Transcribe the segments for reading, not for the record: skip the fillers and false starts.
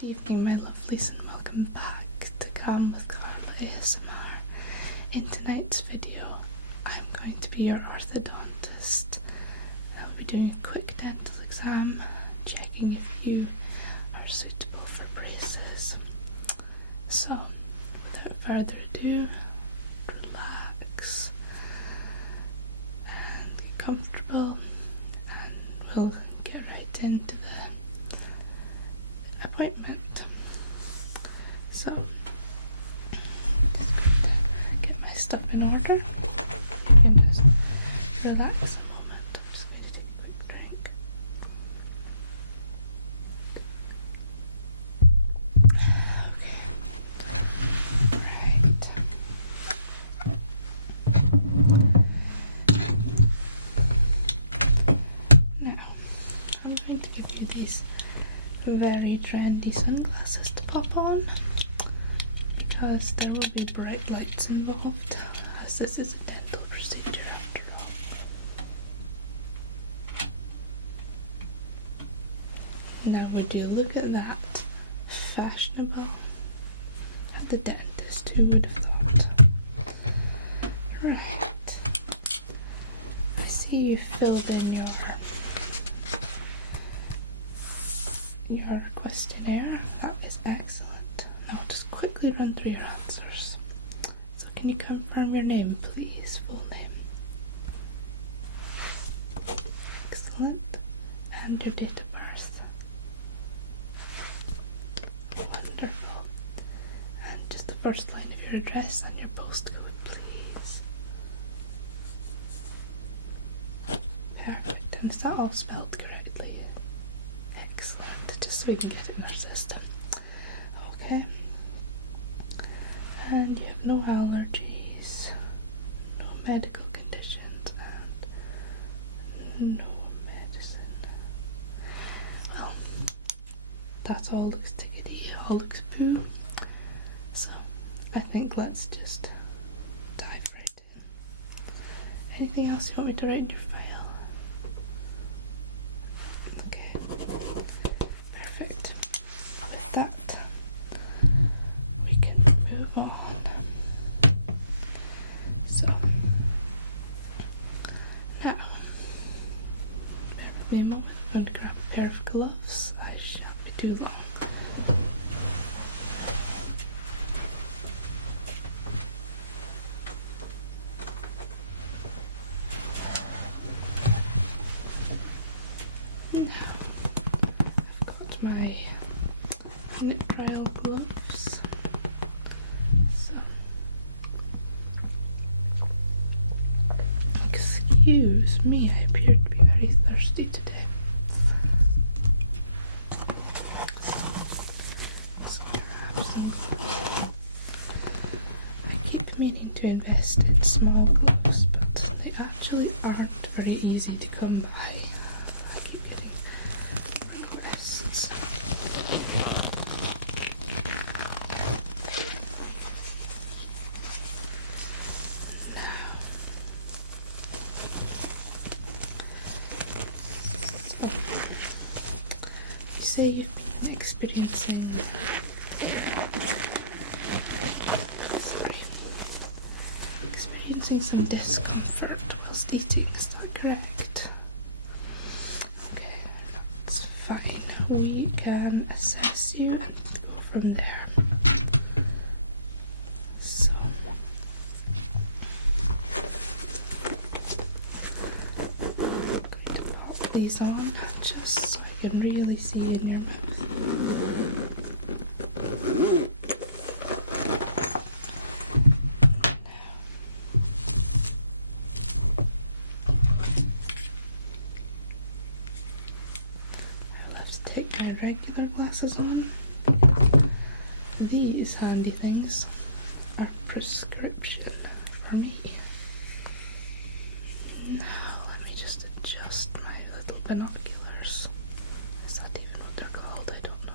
Good evening, my lovelies, and welcome back to Calm with Carla ASMR. In tonight's video, I'm going to be your orthodontist. I'll be doing a quick dental exam, checking if you are suitable for braces. So, without further ado, relax and get comfortable, and we'll get right into the appointment. So, just going to get my stuff in order. You can just relax a moment. I'm just going to take a quick drink. Okay. Right. Now, I'm going to give you these very trendy sunglasses to pop on, because there will be bright lights involved, as this is a dental procedure after all. Now would you look at that? Fashionable at the dentist, who would have thought? Right. I see you filled in your questionnaire. That is excellent. Now I'll just quickly run through your answers. So can you confirm your name, please? Full name. Excellent. And your date of birth. Wonderful. And just the first line of your address and your postcode, please. Perfect. And is that all spelled correctly? Excellent, just so we can get it in our system. Okay. And you have no allergies, no medical conditions, and no medicine. Well, that all looks tickety, all looks poo. So, I think let's just dive right in. Anything else you want me to write in your file? Okay. Perfect. With that, we can move on. So, now, bear with me a moment. I'm going to grab a pair of gloves. I shan't be too long. Now, I've got my nitrile gloves. So, excuse me, I appear to be very thirsty today. Let's grab some gloves. I keep meaning to invest in small gloves, but they actually aren't very easy to come by. I keep getting requests. Now, so you say you've been experiencing some discomfort whilst eating, is that correct? Okay, that's fine. We can assess you and go from there. So, I'm going to pop these on just so I can really see in your mouth. Take my regular glasses on. These handy things are prescription for me. Now let me just adjust my little binoculars. Is that even what they're called? I don't know.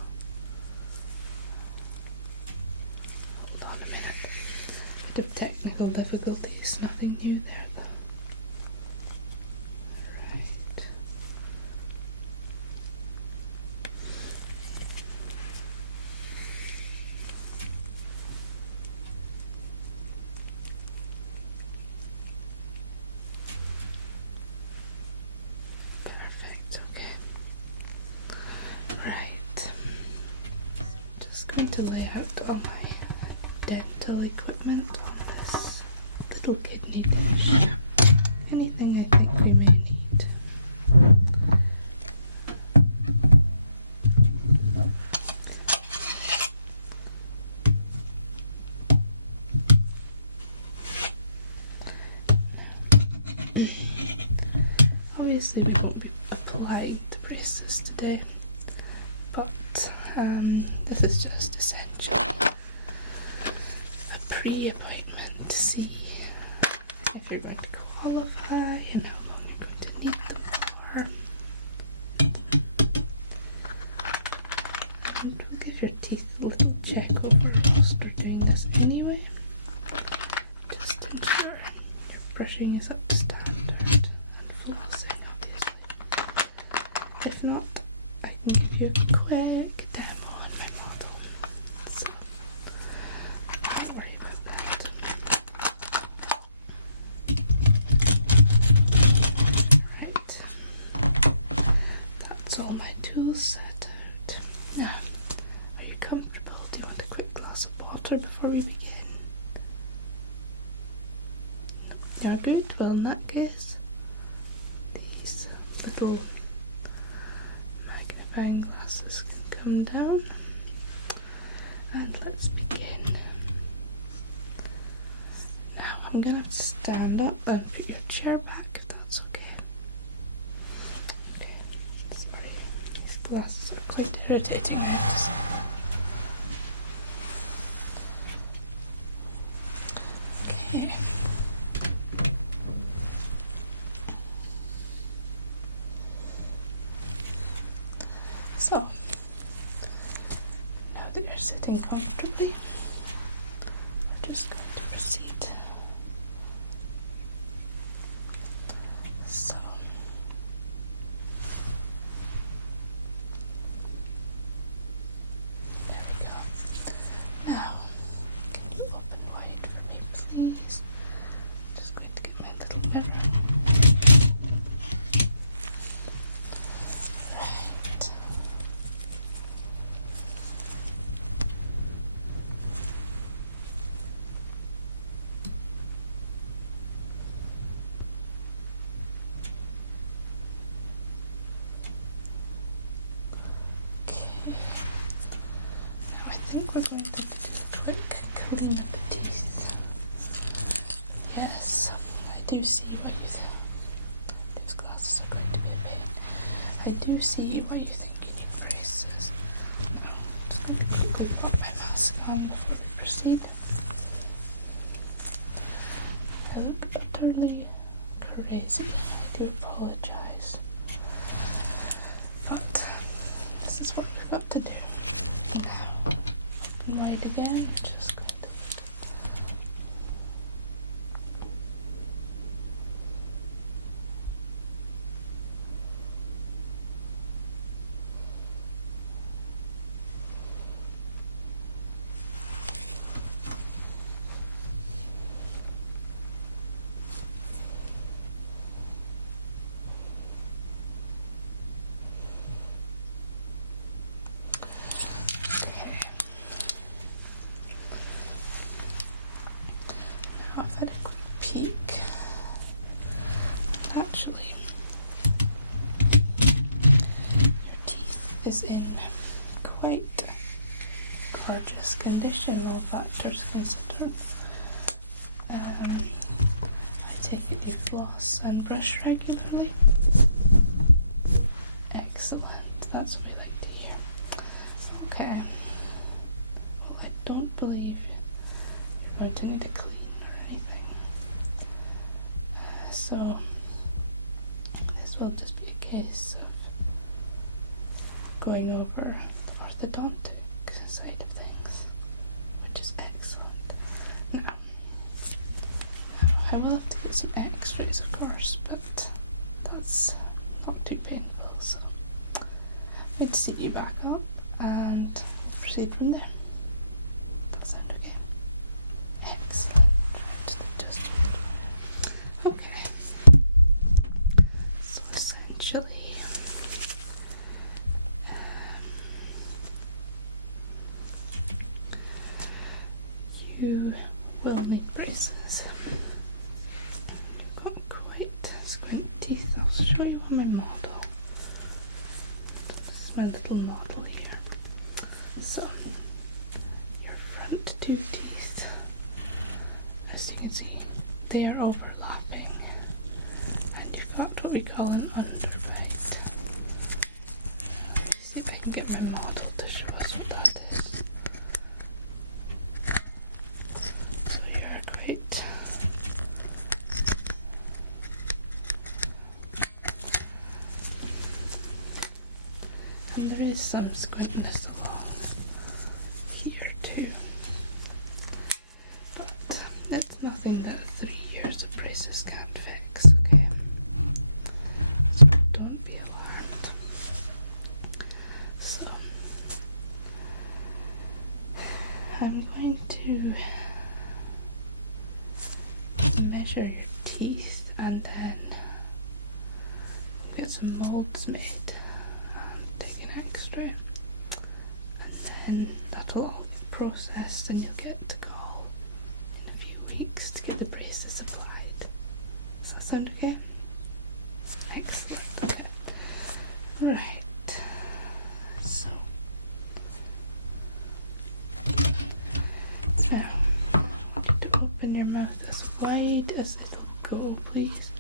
Hold on a minute. Bit of technical difficulties. Nothing new there though. Right. going to lay out all my dental equipment on this little kidney dish. Anything I think we may need. Obviously we won't be applying the braces today, but this is just essentially a pre-appointment to see if you're going to qualify and how long you're going to need them for. And we'll give your teeth a little check over whilst we're doing this anyway, just to ensure your brushing is up to standard and flossing, obviously. If not, I can give you a quick demo on my model, so don't worry about that. Right, that's all my tools set out. Now, are you comfortable? Do you want a quick glass of water before we begin? No, you're good? Well, in that case, these little magnifying glasses can come down, and let's begin. Now I'm gonna have to stand up and put your chair back if that's okay. Okay, sorry, these glasses are quite irritating, I have to say. Okay. So, now that you're sitting comfortably, we're just going to proceed. So, there we go. Now, can you open wide for me, please? Just going to get my little mirror. Now I think we're going to do a quick clean of the teeth. Yes, I do see what you think. These glasses are going to be a pain. I do see why you think you need braces. Now, I'm just going to quickly put my mask on before we proceed. I look utterly crazy. I do apologise. But this is what we've got to do. Now, open wide again, just going to look at I've had a quick peek. Actually, your teeth is in quite gorgeous condition, all factors considered. I take it you floss and brush regularly? Excellent, that's what we like to hear. Okay, well, I don't believe you're going to need a clean anything. So this will just be a case of going over the orthodontic side of things, which is excellent. Now I will have to get some x-rays, of course, but that's not too painful, so I'm going to sit you back up and we'll proceed from there. That sound okay? Excellent. Okay, so essentially, you will need braces. You've got quite squint teeth. I'll show you on my model. This is my little model here. So, your front two teeth, as you can see, they are overlapping, and you've got what we call an underbite. Let me see if I can get my model to show us what that is. So you're quite and there is some squintness along here too, but it's nothing that 3 years of braces can't fix, okay? So don't be alarmed. So I'm going to measure your teeth and then get some molds made and take an x-ray, and then that'll all get processed and you'll get to call in a few weeks to get the braces applied. Does that sound okay? Excellent, okay. Right, so now I want you to open your mouth as wide as it'll go, please.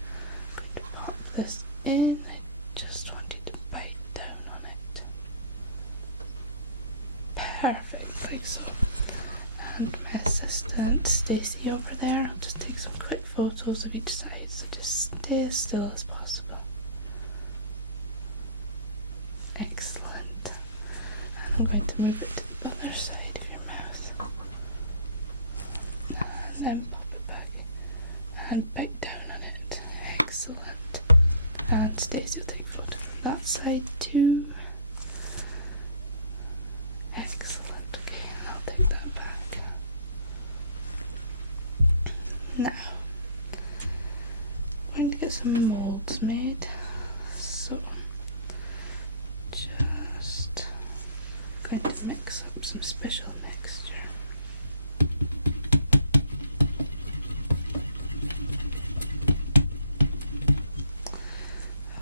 I'm going to pop this in. I just want you to bite down on it. Perfect, like so. And my assistant Stacey over there, I'll just take some quick photos of each side, so just stay as still as possible. Excellent. And I'm going to move it to the other side of your mouth. And then pop it back and bite down on it. Excellent. And Stacey will take a photo from that side too. Excellent. Okay, and I'll take that back. Now, I'm going to get some molds made. So, just going to mix up some special mixture.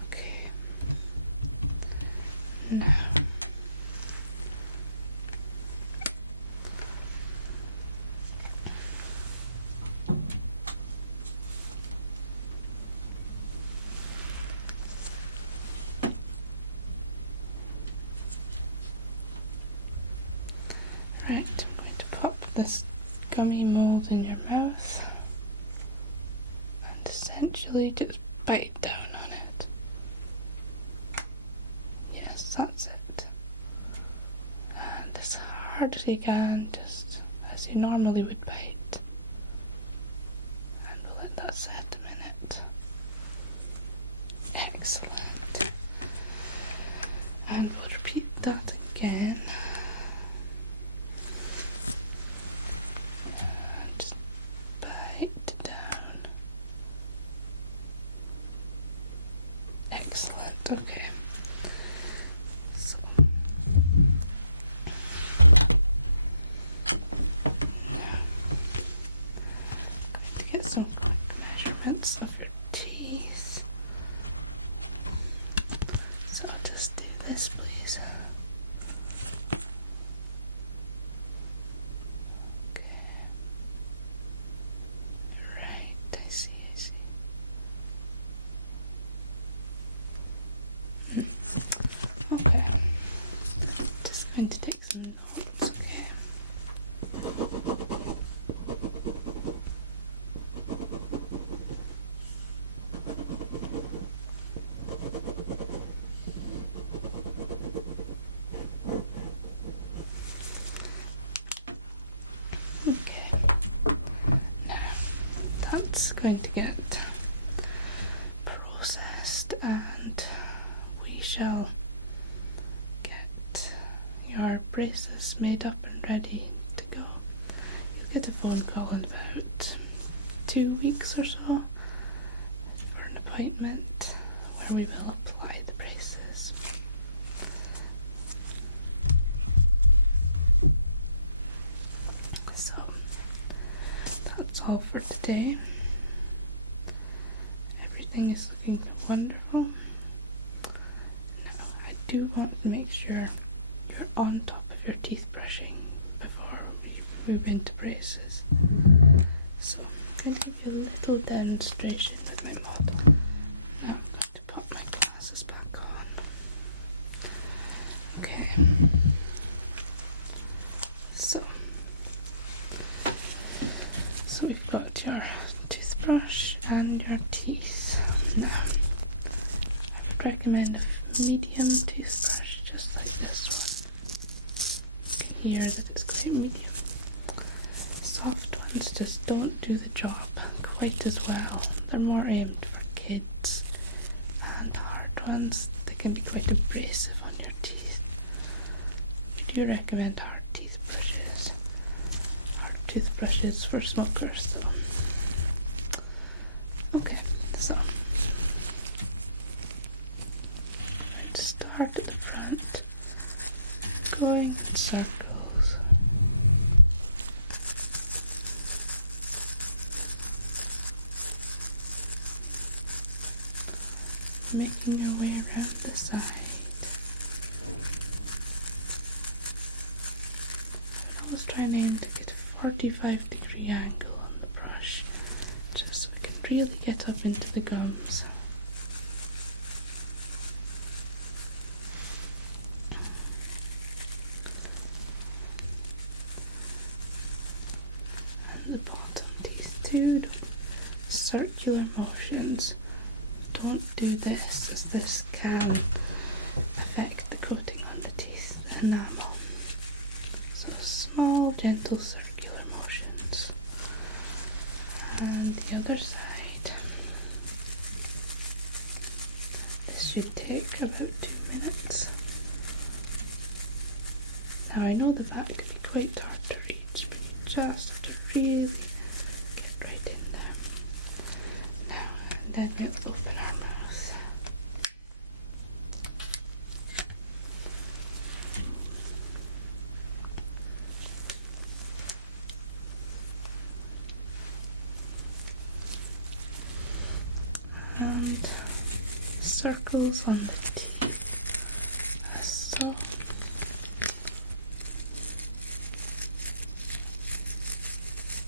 Okay. Now, right, I'm going to pop this gummy mold in your mouth and essentially just bite down on it. Yes, that's it. And as hard as you can, just as you normally would bite. And we'll let that set a minute. Excellent. And we'll repeat that again. And just bite down. Excellent. Okay. So now I'm going to get some quick measurements of your teeth. So I'll just do this, please. Okay. Right, I see. Okay. Just going to take some notes, okay? Okay. Now, that's going to get processed and we shall get your braces made up and ready to go. You'll get a phone call in about 2 weeks or so for an appointment where we will apply the braces. So that's all for today. Everything is looking wonderful. Now, I do want to make sure you're on top of your teeth brushing before we move into braces. So I'm going to give you a little demonstration with my model. Now I'm going to put my glasses back on. Okay. So we've got your toothbrush and your teeth. Now, I would recommend a medium toothbrush, just like this one. You can hear that it's quite medium. Soft ones just don't do the job quite as well. They're more aimed for kids, and hard ones, they can be quite abrasive on your teeth. We do recommend hard toothbrushes for smokers though. Okay, so I'm going to start at the front, going in circles. Making your way around the side. I would always try and aim to get a 45-degree angle on the brush, just so we can really get up into the gums. And the bottom teeth too, circular motions. Don't do this, as this can affect the coating on the teeth, the enamel. So small, gentle circular motions. And the other side. This should take about 2 minutes. Now I know the back can be quite hard to reach, but you just have to really get right in there. Now, and then we'll open our mouth. And circles on the teeth, as so.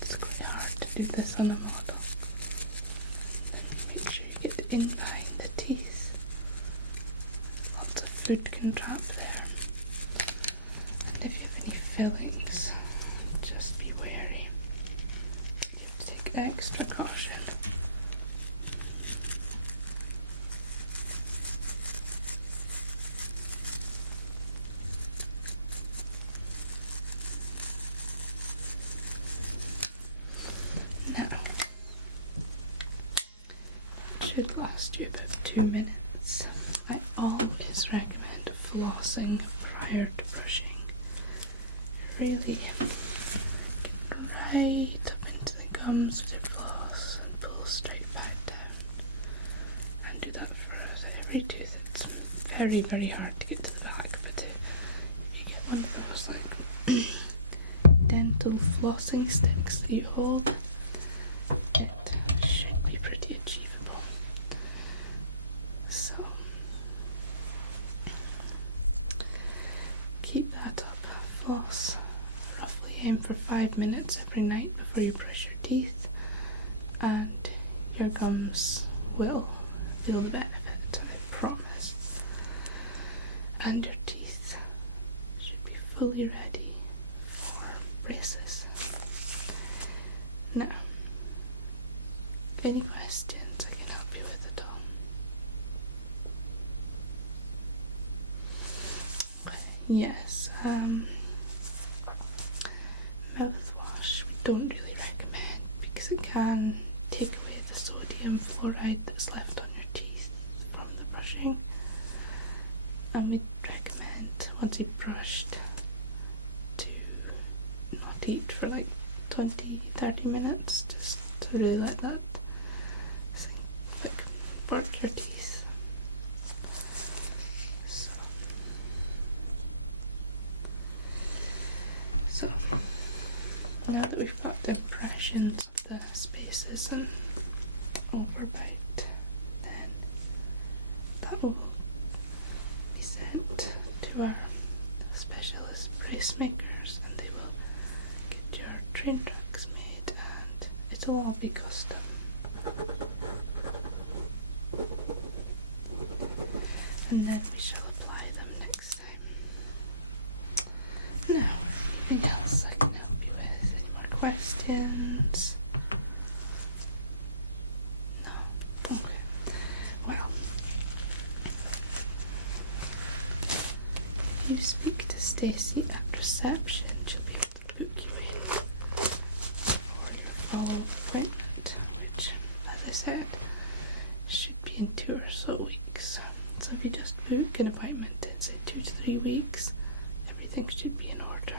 It's quite hard to do this on a model. And then you make sure you get in behind the teeth. Lots of food can trap there. And if you have any fillings, just be wary. You have to take extra caution. Now, it should last you about 2 minutes. I always recommend flossing prior to brushing. Really get right up into the gums with your floss and pull straight back down. And do that for every tooth. It's very, very hard to get to the back, but if you get one of those like dental flossing sticks that you hold, it should be pretty achievable. So keep that up. Floss. Roughly aim for 5 minutes every night before you brush your teeth, and your gums will feel the benefit, I promise. And your teeth should be fully ready for braces. Now, any questions I can help you with at all? Okay, yes, mouthwash we don't really recommend because it can take away the sodium fluoride that's left on your teeth from the brushing. And we'd recommend, once you've brushed, to not eat for like 20-30 minutes, just to really let that sink, like work your teeth. So now that we've got the impressions of the space isn't overbite, then that will be sent to our specialist brace makers, and they will get your train tracks made, and it'll all be custom. And then we shall apply them next time. Now, anything else I can help you with? Any more questions? No? Okay. Well, if you speak to Stacey at reception, she'll be able to book you in for your follow-up appointment, which, as I said, should be in 2 or so weeks. So if you just book an appointment in, say, 2 to 3 weeks, everything should be in order.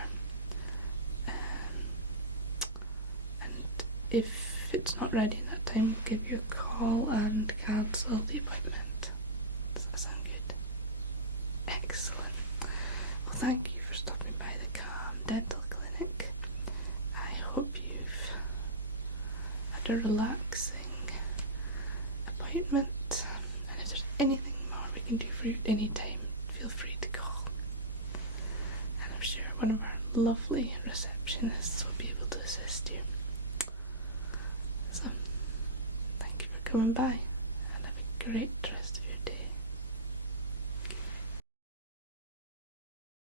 And if it's not ready in that time, we'll give you a call and cancel the appointment. Does that sound good? Excellent. Well, thank you for stopping by the Calm Dental Clinic. I hope you've had a relaxing appointment, and if there's anything more we can do for you at any time, feel free to call. And I'm sure one of our lovely receptionists will be able to assist you. So, thank you for coming by, and have a great rest of